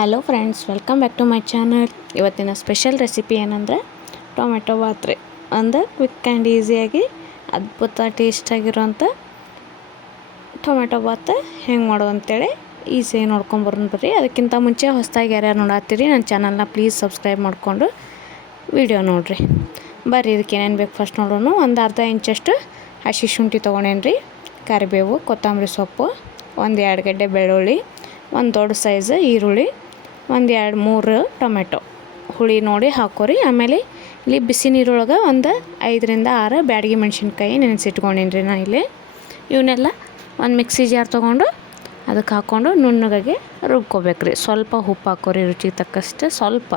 Hello friends, welcome back to my channel. ಇವತ್ತಿನ special recipe ಏನಂದರೆ tomato bath ರೀ ಅಂದರೆ ಕ್ವಿಕ್ ಆ್ಯಂಡ್ ಈಸಿಯಾಗಿ, ಅದ್ಭುತ ಟೇಸ್ಟಾಗಿರೋಂಥ ಟೊಮೆಟೊ ಬಾತ್ ಹೆಂಗೆ ಮಾಡೋದು ಅಂತೇಳಿ ಈಸಿಯಾಗಿ ನೋಡ್ಕೊಂಬರೋಣ ಬರ್ರಿ. ಅದಕ್ಕಿಂತ ಮುಂಚೆ ಹೊಸದಾಗಿ ಯಾರ್ಯಾರು ನೋಡತ್ತೀರಿ ನನ್ನ ಚಾನಲ್ನ ಪ್ಲೀಸ್ ಸಬ್ಸ್ಕ್ರೈಬ್ ಮಾಡಿಕೊಂಡು ವಿಡಿಯೋ ನೋಡಿರಿ. ಬರ್ರಿ, ಇದಕ್ಕೆ ಏನೇನು ಬೇಕು ಫಸ್ಟ್ ನೋಡೋಣ. ಒಂದು ಅರ್ಧ ಇಂಚಷ್ಟು ಹಸಿ ಶುಂಠಿ ತೊಗೊಂಡೇನು ರೀ ಕರಿಬೇವು, ಕೊತ್ತಂಬರಿ ಸೊಪ್ಪು, ಒಂದು ಎರಡು ಗಡ್ಡೆ ಬೆಳ್ಳುಳ್ಳಿ, ಒಂದು ದೊಡ್ಡ ಸೈಜ್ ಈರುಳ್ಳಿ ಒಂದು ಎರಡು ಮೂರು ಟೊಮೆಟೊ ಹುಳಿ ನೋಡಿ ಹಾಕೋರಿ. ಆಮೇಲೆ ಇಲ್ಲಿ ಬಿಸಿ ನೀರೊಳಗೆ ಒಂದು ಐದರಿಂದ ಆರು ಬ್ಯಾಡಗಿ ಮೆಣಸಿನ್ಕಾಯಿ ನೆನೆಸಿಟ್ಕೊಂಡೀನಿ ರೀ ನಾನು ಇಲ್ಲಿ. ಇವನ್ನೆಲ್ಲ ಒಂದು ಮಿಕ್ಸಿ ಜಾರ್ ತೊಗೊಂಡು ಅದಕ್ಕೆ ಹಾಕ್ಕೊಂಡು ನುಣ್ಣಗೆ ರುಬ್ಕೋಬೇಕು ರೀ ಸ್ವಲ್ಪ ಉಪ್ಪು ಹಾಕೋರಿ ರುಚಿಗೆ ತಕ್ಕಷ್ಟು ಸ್ವಲ್ಪ.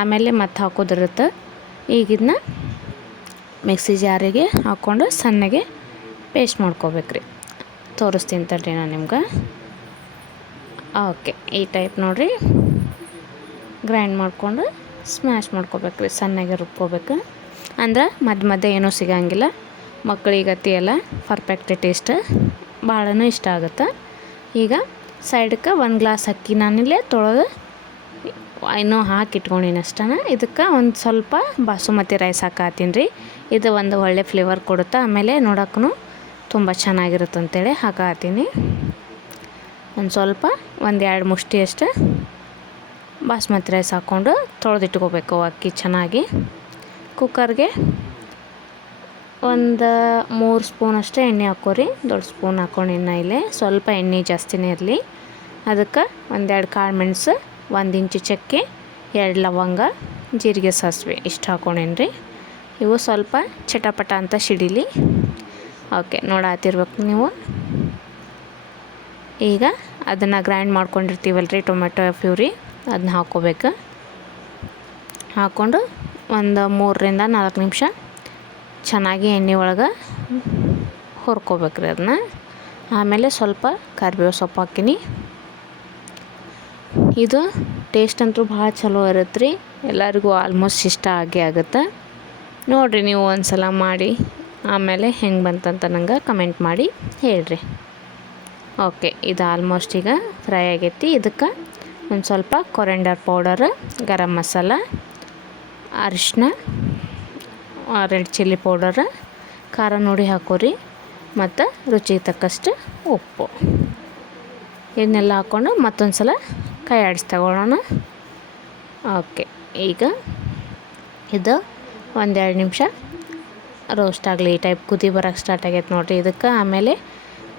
ಆಮೇಲೆ ಮತ್ತೆ ಹಾಕೋದಿರುತ್ತೆ ಇದನ್ನ ಮಿಕ್ಸಿ ಜಾರಿಗೆ ಹಾಕ್ಕೊಂಡು ಸಣ್ಣಗೆ ಪೇಸ್ಟ್ ಮಾಡ್ಕೋಬೇಕು ರೀ ತೋರಿಸ್ತೀನಿ ತಡ್ರಿ ನಾನು ನಿಮ್ಗೆ. ಓಕೆ. ಈ ಟೈಪ್ ನೋಡಿರಿ. ಗ್ರೈಂಡ್ ಮಾಡಿಕೊಂಡು ಸ್ಮ್ಯಾಶ್ ಮಾಡ್ಕೋಬೇಕು ರೀ ಸಣ್ಣಗೆ ರುಬ್ಕೋಬೇಕು. ಅಂದ್ರೆ ಮಧ್ಯ ಮಧ್ಯೆ ಏನೂ ಸಿಗಂಗಿಲ್ಲ. ಮಕ್ಕಳಿಗೆ ಅತಿ ಎಲ್ಲ ಪರ್ಫೆಕ್ಟ್ ಟೇಸ್ಟ್ ಭಾಳನೂ ಇಷ್ಟ ಆಗುತ್ತೆ. ಈಗ ಸೈಡ್ಕ ಒಂದು ಗ್ಲಾಸ್ ಅಕ್ಕಿ ನಾನಿಲ್ಲೇ ತೊಳೆದು ಇನ್ನೂ ಹಾಕಿ ಇಟ್ಕೊಂಡಿನಿ ಅಷ್ಟನ. ಇದಕ್ಕೆ ಒಂದು ಸ್ವಲ್ಪ ಬಾಸುಮತಿ ರೈಸ್ ಹಾಕಾತೀನಿ ರೀ. ಇದು ಒಂದು ಒಳ್ಳೆ ಫ್ಲೇವರ್ ಕೊಡುತ್ತೆ, ಆಮೇಲೆ ನೋಡೋಕ್ಕೂ ತುಂಬ ಚೆನ್ನಾಗಿರುತ್ತೆ ಅಂತೇಳಿ ಹಾಕಾತೀನಿ. ಒಂದು ಸ್ವಲ್ಪ, ಒಂದು ಎರಡು ಮುಷ್ಟಿ ಅಷ್ಟು. ಬಾಸ್ಮತಿ ರೈಸ್ ಹಾಕ್ಕೊಂಡು ತೊಳೆದಿಟ್ಕೋಬೇಕು ಅಕ್ಕಿ ಚೆನ್ನಾಗಿ. ಕುಕ್ಕರ್ಗೆ ಒಂದು ಮೂರು ಸ್ಪೂನ್ ಅಷ್ಟೇ ಎಣ್ಣೆ ಹಾಕೋರಿ ದೊಡ್ಡ ಸ್ಪೂನ್ ಹಾಕ್ಕೊಂಡು ಎಣ್ಣೆ ಇಲ್ಲಿ. ಸ್ವಲ್ಪ ಎಣ್ಣೆ ಜಾಸ್ತಿನೇ ಇರಲಿ. ಅದಕ್ಕೆ ಒಂದೆರಡು ಕಾಳು ಮೆಣಸು, ಒಂದು ಇಂಚು ಚಕ್ಕೆ, ಎರಡು ಲವಂಗ, ಜೀರಿಗೆ ಸಾಸಿವೆ ಇಷ್ಟು ಹಾಕ್ಕೊಂಡೇನು ರೀ ಇವು ಸ್ವಲ್ಪ ಚಟಪಟ ಅಂತ ಸಿಡಿಲಿ. ಓಕೆ, ನೋಡಾತಿರ್ಬೇಕು ನೀವು. ಈಗ ಅದನ್ನು ಗ್ರೈಂಡ್ ಮಾಡ್ಕೊಂಡಿರ್ತೀವಲ್ಲ ರೀ ಟೊಮೆಟೊ ಪ್ಯೂರಿ. ಅದನ್ನ ಹಾಕ್ಕೋಬೇಕು ಹಾಕ್ಕೊಂಡು ಒಂದು ಮೂರರಿಂದ ನಾಲ್ಕು ನಿಮಿಷ ಚೆನ್ನಾಗಿ ಎಣ್ಣೆ ಒಳಗೆ ಹುರ್ಕೋಬೇಕು ರೀ ಅದನ್ನ ಆಮೇಲೆ ಸ್ವಲ್ಪ ಕರಿಬೇವು ಸೊಪ್ಪು ಹಾಕಿನಿ. ಇದು ಟೇಸ್ಟ್ ಅಂತೂ ಭಾಳ ಚಲೋ ಇರುತ್ತೆ ರೀ ಎಲ್ಲರಿಗೂ ಆಲ್ಮೋಸ್ಟ್ ಇಷ್ಟ ಆಗೇ ಆಗುತ್ತೆ. ನೋಡಿರಿ ನೀವು ಒಂದು ಸಲ ಮಾಡಿ ಆಮೇಲೆ ಹೆಂಗೆ ಬಂತಂತ ನಂಗೆ ಕಮೆಂಟ್ ಮಾಡಿ ಹೇಳಿರಿ. ಓಕೆ, ಇದು ಆಲ್ಮೋಸ್ಟ್ ಈಗ ಫ್ರೈ ಆಗೈತಿ. ಇದಕ್ಕೆ ಒಂದು ಸ್ವಲ್ಪ ಕೊರೆಂಡರ್ ಪೌಡರ್ ಗರಂ ಮಸಾಲ ಅರಿಶಿನ ರೆಡ್ ಚಿಲ್ಲಿ ಪೌಡರ್ ಖಾರ ನೋಡಿ ಹಾಕೋರಿ. ಮತ್ತು ರುಚಿಗೆ ತಕ್ಕಷ್ಟು ಉಪ್ಪು. ಇದನ್ನೆಲ್ಲ ಹಾಕ್ಕೊಂಡು ಮತ್ತೊಂದು ಸಲ ಕೈ ಆಡಿಸಿ ತಗೊಳ್ಳೋಣ. ಓಕೆ, ಈಗ ಇದು ಒಂದೆರಡು ನಿಮಿಷ ರೋಸ್ಟ್ ಆಗಲಿ ಈ ಟೈಪ್ ಕುದಿ ಬರೋಕ್ಕೆ ಸ್ಟಾರ್ಟ್ ಆಗೈತೆ ನೋಡಿರಿ. ಇದಕ್ಕೆ ಆಮೇಲೆ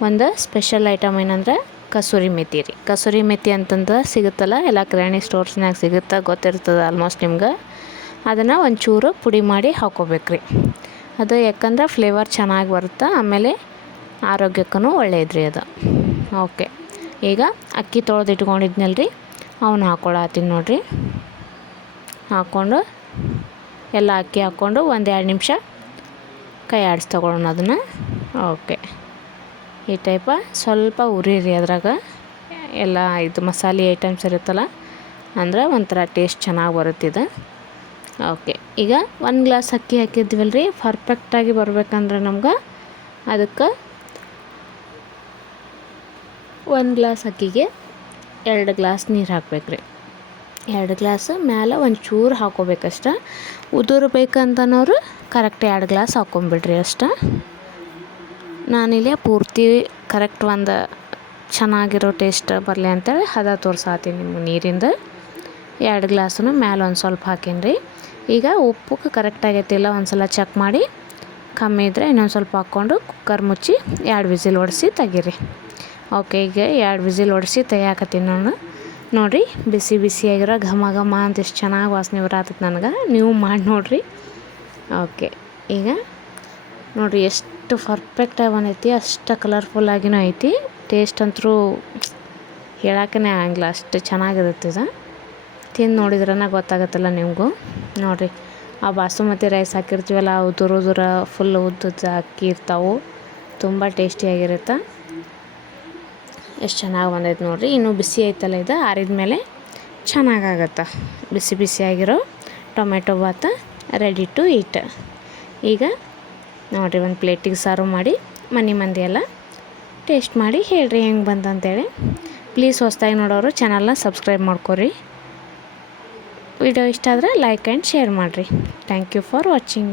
ಒಂದು ಸ್ಪೆಷಲ್ ಐಟಮ್ ಏನಂದ್ರೆ ಕಸೂರಿ ಮೆಥಿ ರೀ. ಕಸೂರಿ ಮೆಥಿ ಅಂತಂದ್ರೆ ಸಿಗುತ್ತಲ್ಲ, ಎಲ್ಲ ಕಿರಾಣಿ ಸ್ಟೋರ್ಸ್ನಾಗ ಸಿಗುತ್ತೆ ಗೊತ್ತಿರ್ತದೆ ಆಲ್ಮೋಸ್ಟ್ ನಿಮ್ಗೆ. ಅದನ್ನು ಒಂಚೂರು ಪುಡಿ ಮಾಡಿ ಹಾಕೋಬೇಕು ರೀ. ಅದು ಯಾಕಂದ್ರೆ ಫ್ಲೇವರ್ ಚೆನ್ನಾಗಿ ಬರುತ್ತೆ, ಆಮೇಲೆ ಆರೋಗ್ಯಕ್ಕೂ ಒಳ್ಳೆಯದು ರೀ ಅದು. ಓಕೆ. ಈಗ ಅಕ್ಕಿ ತೊಳೆದು ಇಟ್ಕೊಂಡಿದ್ನಲ್ಲ ರೀ ಅವನ್ನ ಹಾಕ್ಕೊಳತ್ತೀನಿ ನೋಡಿರಿ. ಹಾಕ್ಕೊಂಡು ಎಲ್ಲ ಅಕ್ಕಿ ಹಾಕ್ಕೊಂಡು ಒಂದು ಎರಡು ನಿಮಿಷ ಕೈ ಆಡಿಸಿ ಅದನ್ನು. ಓಕೆ. ಈ ಟೈಪ ಸ್ವಲ್ಪ ಉರಿರಿ ಅದ್ರಾಗ. ಎಲ್ಲ ಇದು ಮಸಾಲೆ ಐಟಮ್ಸ್ ಇರುತ್ತಲ್ಲ, ಅಂದ್ರೆ ಒಂಥರ ಟೇಸ್ಟ್ ಚೆನ್ನಾಗಿ ಬರುತ್ತಿದೆ ಓಕೆ, ಈಗ ಒಂದು ಗ್ಲಾಸ್ ಅಕ್ಕಿ ಹಾಕಿದ್ವಲ್ಲ ರೀ ಪರ್ಫೆಕ್ಟಾಗಿ ಬರ್ಬೇಕಂದ್ರೆ ನಮ್ಗೆ ಅದಕ್ಕೆ ಒಂದು ಗ್ಲಾಸ್ ಅಕ್ಕಿಗೆ ಎರಡು ಗ್ಲಾಸ್ ನೀರು ಹಾಕ್ಬೇಕು ರೀ ಎರಡು ಗ್ಲಾಸ್ ಮ್ಯಾಲೆ ಒಂದು ಚೂರು ಹಾಕೋಬೇಕಷ್ಟ. ಉದುರು ಬೇಕಂತನೋರು ಕರೆಕ್ಟ್ ಎರಡು ಗ್ಲಾಸ್ ಹಾಕೊಂಬಿಡ್ರಿ ಅಷ್ಟೇ. ನಾನಿಲ್ಲಿ ಪೂರ್ತಿ ಕರೆಕ್ಟ್ ಒಂದು ಚೆನ್ನಾಗಿರೋ ಟೇಸ್ಟ್ ಬರಲಿ ಅಂತೇಳಿ ಹದ ತೋರ್ಸಾತೀನಿ ನಿಮ್ಗೆ ನೀರಿಂದ. ಎರಡು ಗ್ಲಾಸನ್ನು ಮ್ಯಾಲ ಒಂದು ಸ್ವಲ್ಪ ಹಾಕೀನಿ ರೀ ಈಗ ಉಪ್ಪು ಕರೆಕ್ಟ್ ಆಗೈತಿಲ್ಲ ಒಂದು ಸಲ ಚೆಕ್ ಮಾಡಿ. ಕಮ್ಮಿ ಇದ್ದರೆ ಇನ್ನೊಂದು ಸ್ವಲ್ಪ ಹಾಕ್ಕೊಂಡು ಕುಕ್ಕರ್ ಮುಚ್ಚಿ ಎರಡು ವಿಸಿಲ್ ಹೊಡೆಸಿ ತೆಗೀರಿ. ಓಕೆ ಈಗ ಎರಡು ವಿಸಿಲ್ ಹೊಡೆಸಿ ತೆಗಿಯಾಕತ್ತೀನಿ ನಾನು. ನೋಡಿರಿ, ಬಿಸಿ ಬಿಸಿಯಾಗಿರೋ ಘಮ ಘಮ ಅಂತ ಎಷ್ಟು ಚೆನ್ನಾಗಿ ವಾಸನೆ ಬರತ್ತೈತೆ ನನಗೆ. ನೀವು ಮಾಡಿ ನೋಡಿರಿ. ಓಕೆ ಈಗ ನೋಡಿರಿ, ಎಷ್ಟು ಪರ್ಫೆಕ್ಟಾಗಿ ಬಂದೈತಿ, ಅಷ್ಟು ಕಲರ್ಫುಲ್ಲಾಗಿನೂ ಐತಿ. ಟೇಸ್ಟ್ ಅಂತೂ ಹೇಳಕ್ಕೇ ಆಗಂಗಿಲ್ಲ, ಅಷ್ಟು ಚೆನ್ನಾಗಿರುತ್ತೆ ಇದು. ತಿಂದು ನೋಡಿದ್ರನ ಗೊತ್ತಾಗುತ್ತಲ್ಲ ನಿಮಗೂ. ನೋಡಿರಿ, ಆ ಬಾಸುಮತಿ ರೈಸ್ ಹಾಕಿರ್ತೀವಲ್ಲ ಉದುರು ಉದುರ ಫುಲ್ ಉದ್ದುದ್ದ ಅಕ್ಕಿ ಇರ್ತಾವೆ. ತುಂಬ ಟೇಸ್ಟಿಯಾಗಿರುತ್ತೆ ಎಷ್ಟು ಚೆನ್ನಾಗಿ ಬಂದೈತೆ ನೋಡಿರಿ. ಇನ್ನೂ ಬಿಸಿ ಐತಲ್ಲ ಇದು, ಆರಿದ ಮೇಲೆ ಚೆನ್ನಾಗಾಗತ್ತೆ ಬಿಸಿ ಬಿಸಿಯಾಗಿರೋ tomato bath ready to eat ಈಗ ನೋಡಿರಿ ಒಂದು ಪ್ಲೇಟಿಗೆ ಸರ್ವ್ ಮಾಡಿ, ಮನೆ ಮಂದಿ ಎಲ್ಲ ಟೇಸ್ಟ್ ಮಾಡಿ ಹೇಳ್ರಿ ಹೆಂಗೆ ಬಂತಂತೇಳಿ ಪ್ಲೀಸ್ ಹೊಸ್ದಾಗಿ ನೋಡೋರು ಚಾನಲ್ನ ಸಬ್ಸ್ಕ್ರೈಬ್ ಮಾಡ್ಕೊರಿ. ವಿಡಿಯೋ ಇಷ್ಟ ಆದರೆ ಲೈಕ್ ಆ್ಯಂಡ್ ಶೇರ್ ಮಾಡಿರಿ. Thank you for watching